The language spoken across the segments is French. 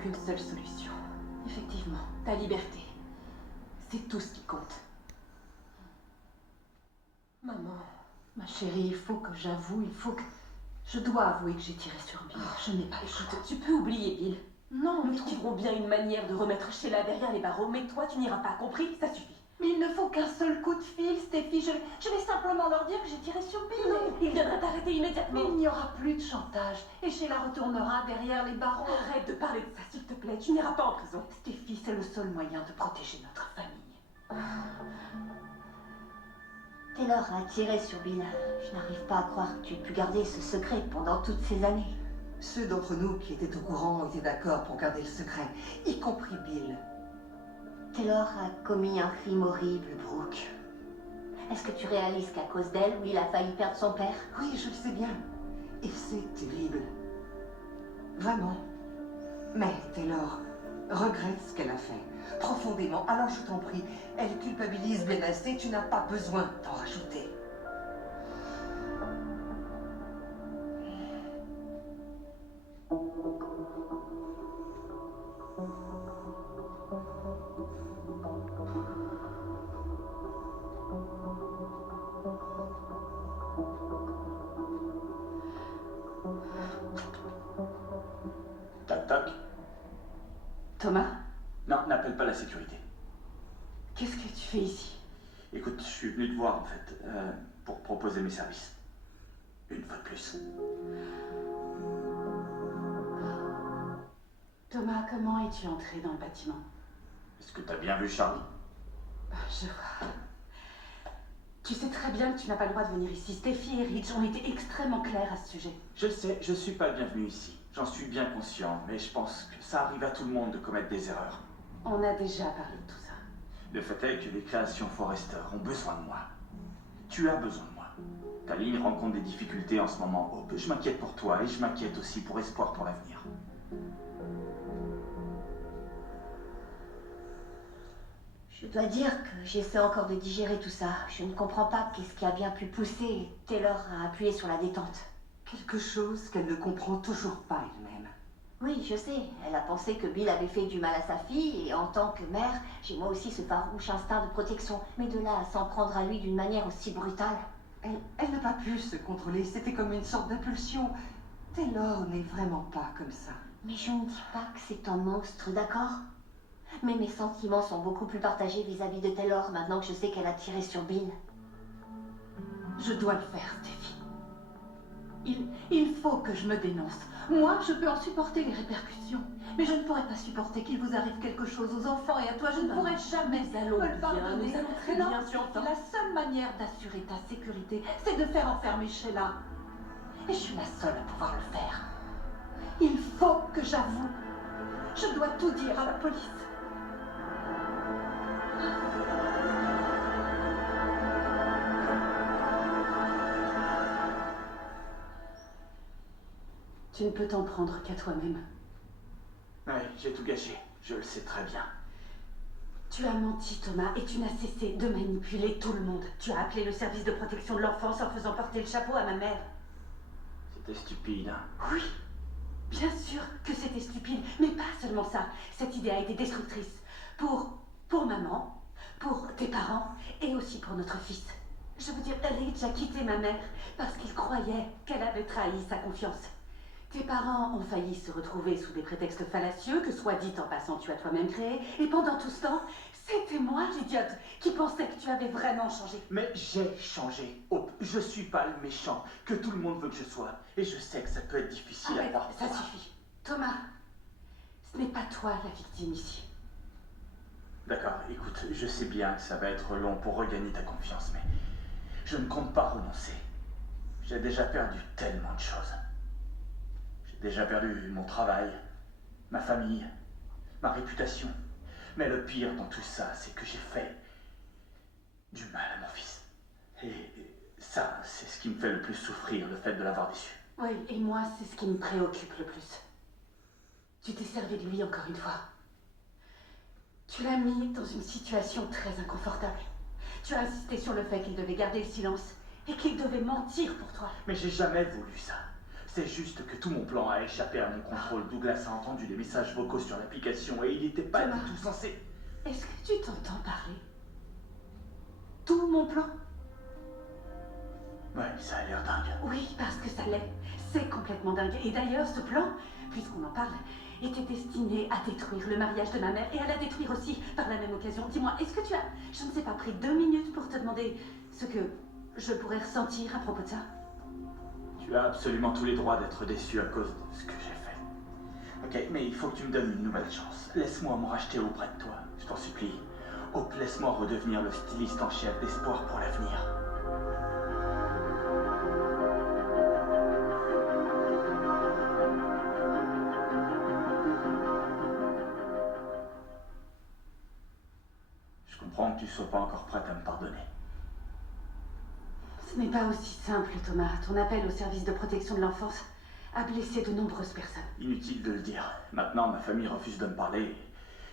qu'une seule solution. Effectivement, ta liberté. C'est tout ce qui compte. Maman, ma chérie, il faut que j'avoue, Je dois avouer que j'ai tiré sur Bill. Je n'ai pas le choix. Écoute, tu peux oublier Bill. Non, Nous trouverons bien une manière de remettre Sheila derrière les barreaux, mais toi, tu n'iras pas, compris? Ça suffit. Mais il ne faut qu'un seul coup de fil, Stéphie. Je vais simplement leur dire que j'ai tiré sur Bill. Non, il viendra t'arrêter immédiatement. Mais il n'y aura plus de chantage. Et Sheila retournera derrière les barreaux. Arrête de parler de ça, s'il te plaît. Tu n'iras pas en prison. Stéphie, c'est le seul moyen de protéger notre famille. Taylor a tiré sur Bill. Je n'arrive pas à croire que tu aies pu garder ce secret pendant toutes ces années. Ceux d'entre nous qui étaient au courant étaient d'accord pour garder le secret, y compris Bill. Taylor a commis un crime horrible, Brooke. Est-ce que tu réalises qu'à cause d'elle, Will a failli perdre son père? Oui, je le sais bien. Et c'est terrible. Vraiment. Mais Taylor regrette ce qu'elle a fait. Profondément. Alors je t'en prie, elle culpabilise bien assez, tu n'as pas besoin d'en rajouter. Tac tac. Thomas, Non, n'appelle pas la sécurité. qu'est-ce que tu fais ici? Écoute, je suis venu te voir en fait, pour proposer mes services. Une fois de plus. Thomas, comment es-tu entré dans le bâtiment? Est-ce que t'as bien vu Charlie? Je vois. Tu sais très bien que tu n'as pas le droit de venir ici. Stéphie et Rich ont été extrêmement clairs à ce sujet. Je le sais, je suis pas le bienvenu ici. J'en suis bien conscient, mais je pense que ça arrive à tout le monde de commettre des erreurs. On a déjà parlé de tout ça. Le fait est que les créations Forrester ont besoin de moi. Tu as besoin de moi. Ta ligne rencontre des difficultés en ce moment, Hope. Je m'inquiète pour toi et je m'inquiète aussi pour espoir pour l'avenir. Je dois dire que j'essaie encore de digérer tout ça. Je ne comprends pas qu'est-ce qui a bien pu pousser Taylor à appuyer sur la détente. Quelque chose qu'elle ne comprend toujours pas elle-même. Oui, je sais. Elle a pensé que Bill avait fait du mal à sa fille, et en tant que mère, j'ai moi aussi ce farouche instinct de protection. Mais de là à s'en prendre à lui d'une manière aussi brutale... Elle n'a pas pu se contrôler, c'était comme une sorte d'impulsion. Taylor n'est vraiment pas comme ça. Mais je ne dis pas que c'est un monstre, d'accord? Mais mes sentiments sont beaucoup plus partagés vis-à-vis de Taylor maintenant que je sais qu'elle a tiré sur Bill. Je dois le faire, Stéphie. Il faut que je me dénonce. Moi, je peux en supporter les répercussions. Mais je ne pourrais pas supporter qu'il vous arrive quelque chose aux enfants et à toi. Je ne pourrais jamais Nous allons me le bien, pardonner. nous allons très Non, bien, Stéphie, j'entends. la seule manière d'assurer ta sécurité, c'est de faire enfermer Sheila. Et je suis la seule à pouvoir le faire. Il faut que j'avoue. Je dois tout dire à la police. Tu ne peux t'en prendre qu'à toi-même. Ouais, j'ai tout gâché. Je le sais très bien. Tu as menti, Thomas, et tu n'as cessé de manipuler tout le monde. Tu as appelé le service de protection de l'enfance en faisant porter le chapeau à ma mère. C'était stupide, hein. Oui, bien sûr que c'était stupide, mais pas seulement ça. Cette idée a été destructrice. Pour maman, pour tes parents, et aussi pour notre fils. Je veux dire, Rich a quitté ma mère parce qu'il croyait qu'elle avait trahi sa confiance. Tes parents ont failli se retrouver sous des prétextes fallacieux que, soit dit en passant, tu as toi-même créé. Et pendant tout ce temps, c'était moi, l'idiote, qui pensais que tu avais vraiment changé. Mais j'ai changé, Hope. Je suis pas le méchant que tout le monde veut que je sois. Et je sais que ça peut être difficile à Arrête, voir. ça suffit. Thomas, ce n'est pas toi la victime ici. D'accord, écoute, je sais bien que ça va être long pour regagner ta confiance, mais je ne compte pas renoncer. J'ai déjà perdu tellement de choses. J'ai déjà perdu mon travail, ma famille, ma réputation. Mais le pire dans tout ça, c'est que j'ai fait du mal à mon fils. Et ça, c'est ce qui me fait le plus souffrir, le fait de l'avoir déçu. Oui, et moi, c'est ce qui me préoccupe le plus. Tu t'es servi de lui encore une fois. Tu l'as mis dans une situation très inconfortable. Tu as insisté sur le fait qu'il devait garder le silence et qu'il devait mentir pour toi. Mais j'ai jamais voulu ça. C'est juste que tout mon plan a échappé à mon contrôle. Douglas a entendu des messages vocaux sur l'application et il n'était pas du tout censé... Est-ce que tu t'entends parler? Tout mon plan? Ouais, ça a l'air dingue. Oui, parce que ça l'est. C'est complètement dingue. Et d'ailleurs, ce plan, puisqu'on en parle, était destiné à détruire le mariage de ma mère et à la détruire aussi par la même occasion. Dis-moi, est-ce que tu as, je ne sais pas, pris 2 minutes pour te demander ce que je pourrais ressentir à propos de ça? Tu as absolument tous les droits d'être déçu à cause de ce que j'ai fait. Ok, mais il faut que tu me donnes une nouvelle chance. Laisse-moi me racheter auprès de toi, je t'en supplie. Hope, laisse-moi redevenir le styliste en chef d'espoir pour l'avenir. Je comprends que tu sois pas encore prête à me pardonner. Ce n'est pas aussi simple, Thomas. Ton appel au service de protection de l'enfance a blessé de nombreuses personnes. Inutile de le dire. Maintenant, ma famille refuse de me parler.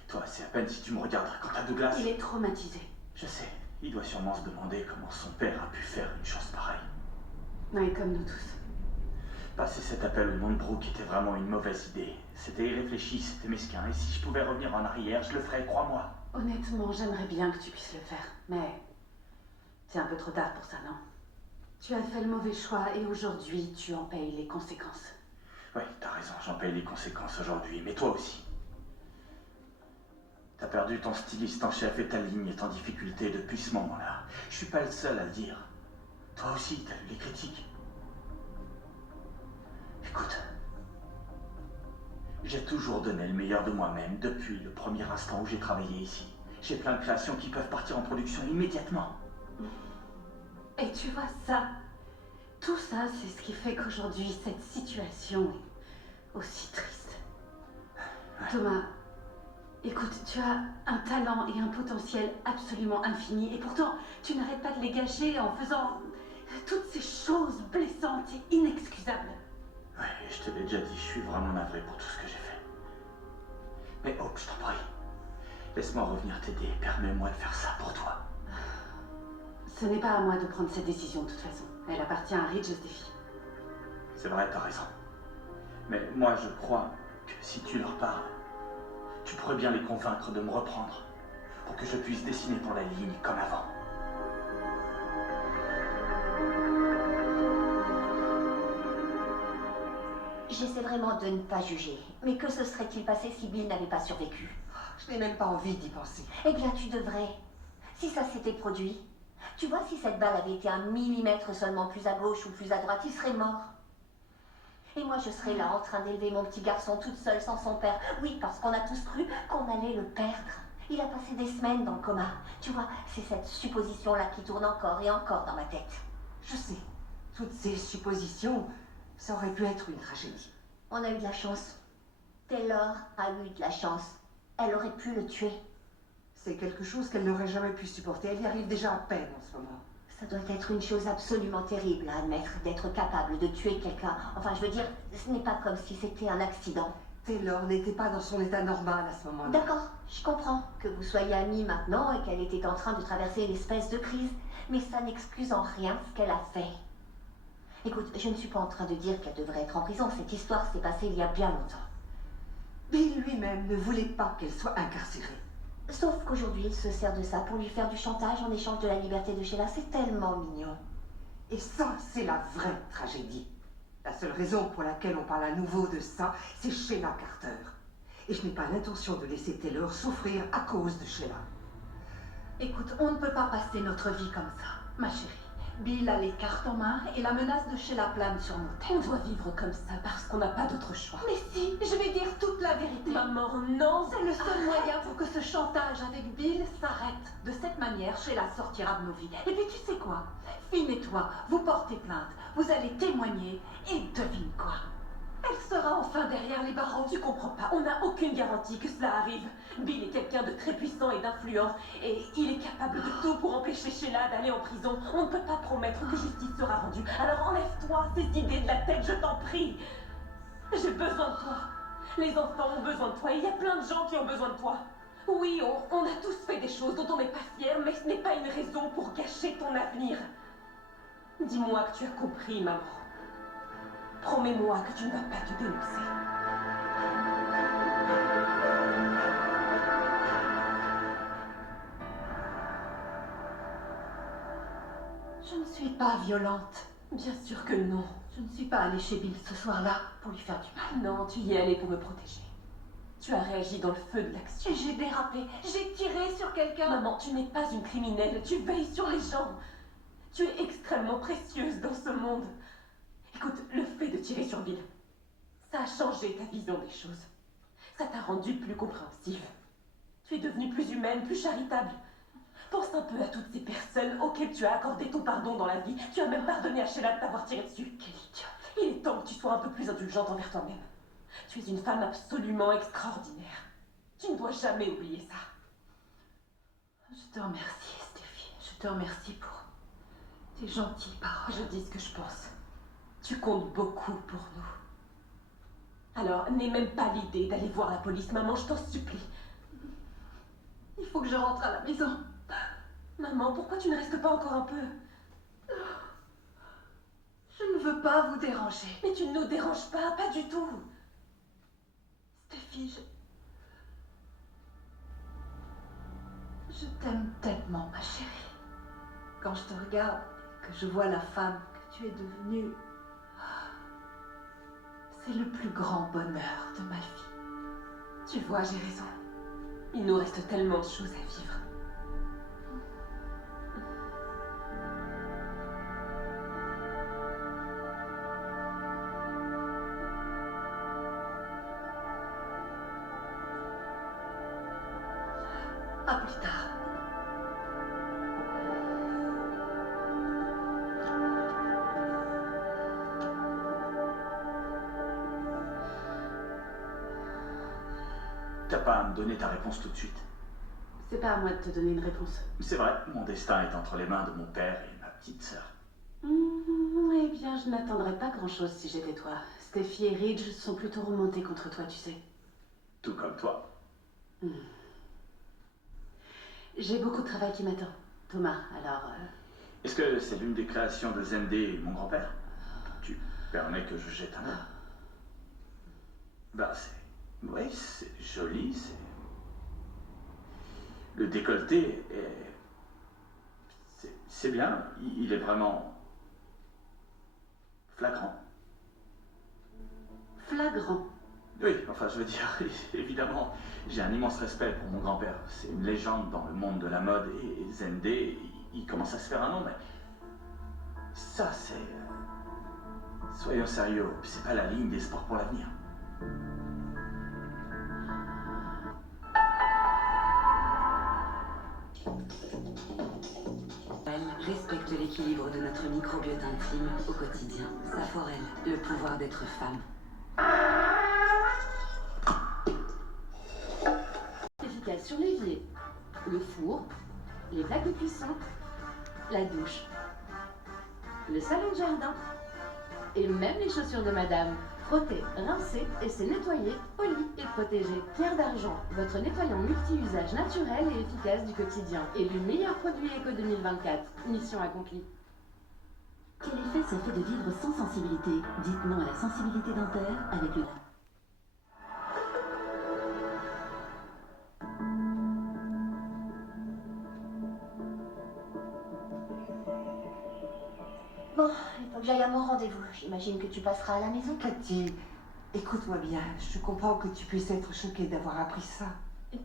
Toi, c'est à peine si tu me regardes. Quant à Douglas... Il est traumatisé. Je sais. Il doit sûrement se demander comment son père a pu faire une chose pareille. Oui, comme nous tous. Passer cet appel au nom de Brooke était vraiment une mauvaise idée. C'était irréfléchi, c'était mesquin. Et si je pouvais revenir en arrière, je le ferais, crois-moi. Honnêtement, j'aimerais bien que tu puisses le faire. Mais c'est un peu trop tard pour ça, non? Tu as fait le mauvais choix et aujourd'hui, tu en payes les conséquences. Oui, t'as raison, j'en paye les conséquences aujourd'hui. Mais toi aussi. T'as perdu ton styliste en chef et ta ligne est en difficulté depuis ce moment-là. Je suis pas le seul à le dire. Toi aussi, t'as lu les critiques. Écoute, j'ai toujours donné le meilleur de moi-même depuis le premier instant où j'ai travaillé ici. J'ai plein de créations qui peuvent partir en production immédiatement. Et tu vois ça, tout ça, c'est ce qui fait qu'aujourd'hui, cette situation est aussi triste. Thomas, écoute, tu as un talent et un potentiel absolument infini, et pourtant, tu n'arrêtes pas de les gâcher en faisant toutes ces choses blessantes et inexcusables. Ouais, je te l'ai déjà dit, je suis vraiment navré pour tout ce que j'ai fait. Mais Hope, je t'en prie, laisse-moi revenir t'aider, permets-moi de faire ça pour toi. Ce n'est pas à moi de prendre cette décision de toute façon. Elle appartient à Ridge et Steffi. C'est vrai, t'as raison. Mais moi, je crois que si tu leur parles, tu pourrais bien les convaincre de me reprendre pour que je puisse dessiner pour la ligne comme avant. J'essaie vraiment de ne pas juger. Mais que se serait-il passé si Bill n'avait pas survécu? Je n'ai même pas envie d'y penser. Eh bien, tu devrais. Si ça s'était produit, tu vois, si cette balle avait été 1 millimètre seulement plus à gauche ou plus à droite, il serait mort. Et moi, je serais là en train d'élever mon petit garçon toute seule sans son père. Oui, parce qu'on a tous cru qu'on allait le perdre. Il a passé des semaines dans le coma. Tu vois, c'est cette supposition-là qui tourne encore et encore dans ma tête. Je sais, toutes ces suppositions, ça aurait pu être une tragédie. On a eu de la chance. Taylor a eu de la chance. Elle aurait pu le tuer. C'est quelque chose qu'elle n'aurait jamais pu supporter. Elle y arrive déjà à peine en ce moment. Ça doit être une chose absolument terrible à admettre, d'être capable de tuer quelqu'un. Enfin, je veux dire, ce n'est pas comme si c'était un accident. Taylor n'était pas dans son état normal à ce moment-là. D'accord, je comprends que vous soyez amis maintenant et qu'elle était en train de traverser une espèce de crise. Mais ça n'excuse en rien ce qu'elle a fait. Écoute, je ne suis pas en train de dire qu'elle devrait être en prison. Cette histoire s'est passée il y a bien longtemps. Bill lui-même ne voulait pas qu'elle soit incarcérée. Sauf qu'aujourd'hui, il se sert de ça pour lui faire du chantage en échange de la liberté de Sheila. C'est tellement mignon. Et ça, c'est la vraie tragédie. La seule raison pour laquelle on parle à nouveau de ça, c'est Sheila Carter. Et je n'ai pas l'intention de laisser Taylor souffrir à cause de Sheila. Écoute, on ne peut pas passer notre vie comme ça, ma chérie. Bill a les cartes en main et la menace de Sheila plane sur nos têtes. On doit vivre comme ça parce qu'on n'a pas d'autre choix. Mais si, je vais dire toute la vérité. Maman, non. C'est le seul moyen pour que ce chantage avec Bill s'arrête. De cette manière, Sheila sortira de nos vies. Et puis tu sais quoi? Finn et toi, vous portez plainte, vous allez témoigner et devine quoi? Elle sera enfin derrière les barreaux. Tu comprends pas, on n'a aucune garantie que cela arrive. Bill est quelqu'un de très puissant et d'influent, et il est capable de tout pour empêcher Sheila d'aller en prison. On ne peut pas promettre que justice sera rendue. Alors enlève-toi ces idées de la tête, je t'en prie. J'ai besoin de toi. Les enfants ont besoin de toi, et il y a plein de gens qui ont besoin de toi. Oui, on a tous fait des choses dont on n'est pas fier, mais ce n'est pas une raison pour gâcher ton avenir. Dis-moi que tu as compris, maman. Promets-moi que tu ne vas pas te dénoncer. Je ne suis pas violente. Bien sûr que non. Je ne suis pas allée chez Bill ce soir-là pour lui faire du mal. Non, tu y es allé pour me protéger. Tu as réagi dans le feu de l'action. Et j'ai dérapé. J'ai tiré sur quelqu'un. Maman, tu n'es pas une criminelle. Tu veilles sur les gens. Tu es extrêmement précieuse dans ce monde. Écoute, le fait de tirer sur Bill, ça a changé ta vision des choses. Ça t'a rendue plus compréhensive. Tu es devenue plus humaine, plus charitable. Pense un peu à toutes ces personnes auxquelles tu as accordé ton pardon dans la vie. Tu as même pardonné à Sheila de t'avoir tiré dessus. Quel idiot. Il est temps que tu sois un peu plus indulgente envers toi-même. Tu es une femme absolument extraordinaire. Tu ne dois jamais oublier ça. Je te remercie, Stéphie. Je te remercie pour tes gentilles paroles. Je dis ce que je pense. Tu comptes beaucoup pour nous. Alors, n'aie même pas l'idée d'aller voir la police, maman, je t'en supplie. Il faut que je rentre à la maison. Maman, pourquoi tu ne restes pas encore un peu? Je ne veux pas vous déranger. Mais tu ne nous déranges pas, pas du tout. Stéphie, je t'aime tellement, ma chérie. Quand je te regarde et que je vois la femme que tu es devenue, c'est le plus grand bonheur de ma vie. Tu vois, j'ai raison. Il nous reste tellement de choses à vivre. À plus tard. T'as pas à me donner ta réponse tout de suite. C'est pas à moi de te donner une réponse. C'est vrai, mon destin est entre les mains de mon père et ma petite sœur. Eh bien, je n'attendrais pas grand-chose si j'étais toi. Steffi et Ridge sont plutôt remontés contre toi, tu sais. Tout comme toi. J'ai beaucoup de travail qui m'attend. Thomas, alors... Est-ce que c'est l'une des créations de Zendé, mon grand-père? Tu permets que je jette un œil? Bah, c'est... Oui, c'est joli, c'est... Le décolleté est... C'est bien, il est vraiment... flagrant. Flagrant. Oui, enfin, je veux dire, évidemment, j'ai un immense respect pour mon grand-père. C'est une légende dans le monde de la mode et Zendé, il commence à se faire un nom, mais ça, c'est... Soyons sérieux, c'est pas la ligne des sports pour l'avenir. Elle respecte l'équilibre de notre microbiote intime au quotidien. Saforel, le pouvoir d'être femme. Efficace sur l'évier, le four, les plaques de cuisson, la douche, le salon de jardin et même les chaussures de madame. Frotter, rincer et se nettoyer, poli et protégé. Pierre d'Argent, votre nettoyant multi-usage naturel et efficace du quotidien. Élu meilleur produit éco 2024. Mission accomplie. Quel effet ça fait de vivre sans sensibilité? Dites non à la sensibilité dentaire avec le... Bon, il faut que j'aille à mon rendez-vous. J'imagine que tu passeras à la maison. Cathy, écoute-moi bien. Je comprends que tu puisses être choquée d'avoir appris ça.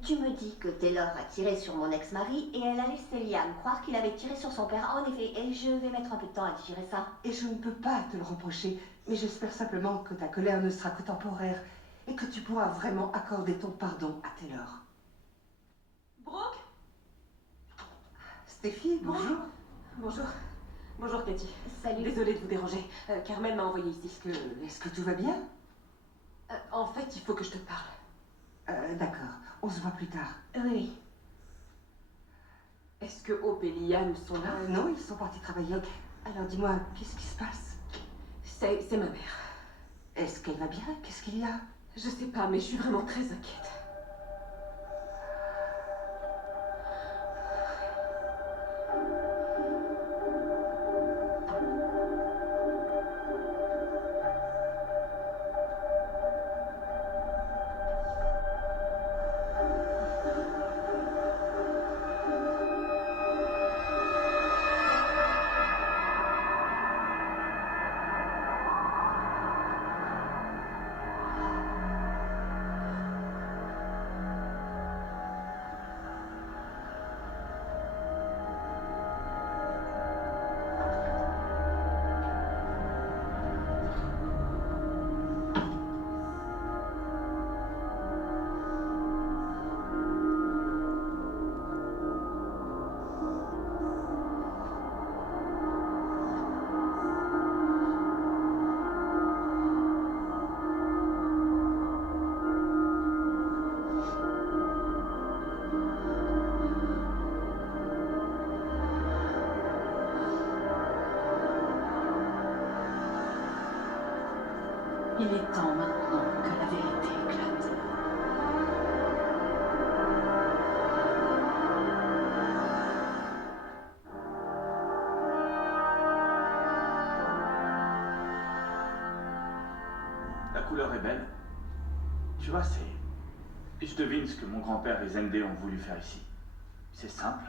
Tu me dis que Taylor a tiré sur mon ex-mari et elle a laissé Liam croire qu'il avait tiré sur son père. En effet, et je vais mettre un peu de temps à digérer ça. Et je ne peux pas te le reprocher, mais j'espère simplement que ta colère ne sera que temporaire et que tu pourras vraiment accorder ton pardon à Taylor. Brooke? Stéphie, bonjour. Bonjour. Bonjour, Cathy. Salut. Désolée de vous déranger. Carmen m'a envoyé ici. Est-ce que tout va bien? En fait, il faut que je te parle. D'accord, on se voit plus tard. Oui. Est-ce que Hope et Liam sont là? Non, ils sont partis travailler. Alors dis-moi, qu'est-ce qui se passe? C'est ma mère. Est-ce qu'elle va bien? Qu'est-ce qu'il y a? Je sais pas, mais je suis vraiment très inquiète. Il est temps maintenant que la vérité éclate. La couleur est belle. Tu vois, c'est... Je devine ce que mon grand-père et Zendé ont voulu faire ici. C'est simple,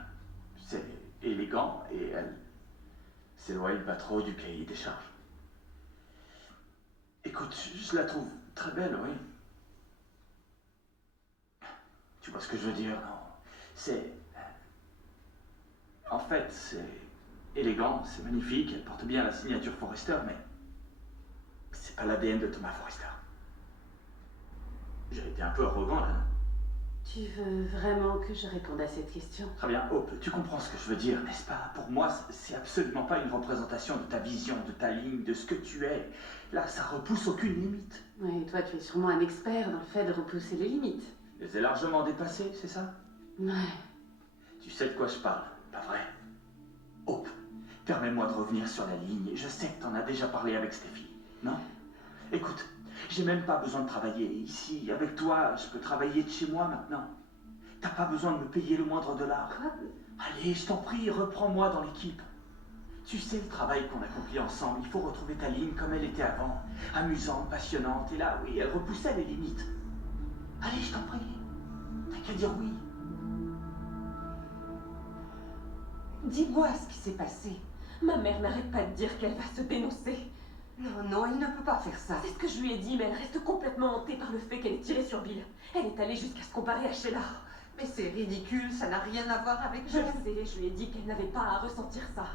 c'est élégant et elle s'éloigne pas trop du cahier des charges. Écoute, je la trouve très belle, oui. Tu vois ce que je veux dire, non? C'est... En fait, c'est élégant, c'est magnifique, elle porte bien la signature Forrester, mais c'est pas l'ADN de Thomas Forrester. J'ai été un peu arrogant là, non? Tu veux vraiment que je réponde à cette question? Très bien, Hope, tu comprends ce que je veux dire, n'est-ce pas? Pour moi, c'est absolument pas une représentation de ta vision, de ta ligne, de ce que tu es. Là, ça repousse aucune limite. Oui, toi, tu es sûrement un expert dans le fait de repousser les limites. Je les ai largement dépassées, c'est ça? Ouais. Tu sais de quoi je parle, pas vrai? Hope, permets-moi de revenir sur la ligne. Je sais que t'en as déjà parlé avec Steffi, non? Écoute, j'ai même pas besoin de travailler ici. Avec toi, je peux travailler de chez moi maintenant. T'as pas besoin de me payer le moindre dollar. Quoi? Allez, je t'en prie, reprends-moi dans l'équipe. Tu sais le travail qu'on accomplit ensemble. Il faut retrouver ta ligne comme elle était avant. Amusante, passionnante. Et là, oui, elle repoussait les limites. Allez, je t'en prie. T'as qu'à dire oui. Dis-moi ce qui s'est passé. Ma mère n'arrête pas de dire qu'elle va se dénoncer. Non, non, elle ne peut pas faire ça. C'est ce que je lui ai dit, mais elle reste complètement hantée par le fait qu'elle ait tiré sur Bill. Elle est allée jusqu'à se comparer à Sheila. Mais c'est ridicule, ça n'a rien à voir avec Je sais, je lui ai dit qu'elle n'avait pas à ressentir ça.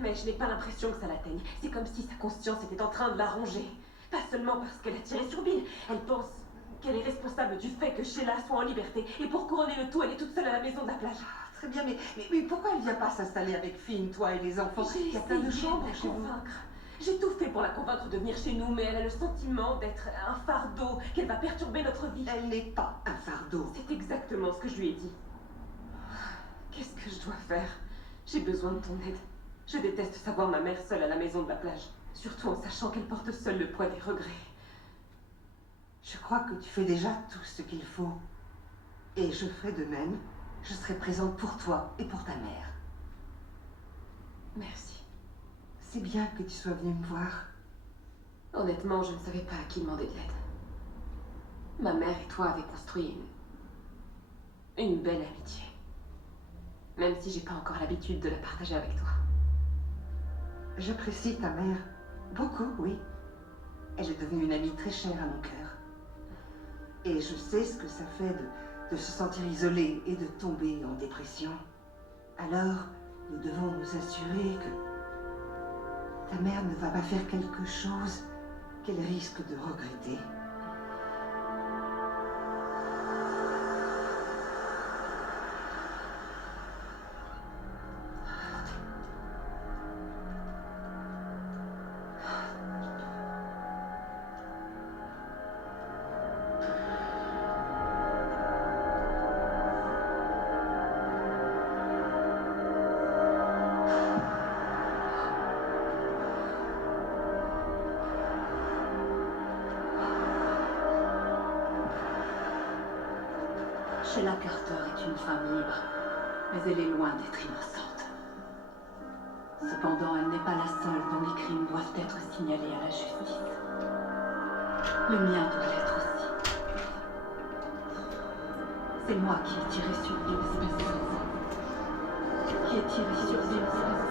Mais je n'ai pas l'impression que ça l'atteigne. C'est comme si sa conscience était en train de la ronger. Pas seulement parce qu'elle a tiré sur Bill. Elle pense qu'elle est responsable du fait que Sheila soit en liberté. Et pour couronner le tout, elle est toute seule à la maison de la plage. Ah, très bien, mais pourquoi elle vient pas s'installer avec Finn, toi et les enfants? J'ai Il y a plein de essayé chambres de la chez vous. convaincre. J'ai tout fait pour la convaincre de venir chez nous, mais elle a le sentiment d'être un fardeau, qu'elle va perturber notre vie. Elle n'est pas un fardeau. C'est exactement ce que je lui ai dit. Qu'est-ce que je dois faire? J'ai besoin de ton aide. Je déteste savoir ma mère seule à la maison de la plage, surtout en sachant qu'elle porte seule le poids des regrets. Je crois que tu fais déjà tout ce qu'il faut. Et je ferai de même. Je serai présente pour toi et pour ta mère. Merci. C'est bien que tu sois venue me voir. Honnêtement, je ne savais pas à qui demander de l'aide. Ma mère et toi avez construit une belle amitié. Même si j'ai pas encore l'habitude de la partager avec toi. J'apprécie ta mère. Beaucoup, oui. Elle est devenue une amie très chère à mon cœur. Et je sais ce que ça fait de se sentir isolé et de tomber en dépression. Alors, nous devons nous assurer que ta mère ne va pas faire quelque chose qu'elle risque de regretter. Sheila Carter est une femme libre, mais elle est loin d'être innocente. Cependant, elle n'est pas la seule dont les crimes doivent être signalés à la justice. Le mien doit l'être aussi. C'est moi qui ai tiré sur Bill Spencer. Qui ai tiré sur Bill Spencer.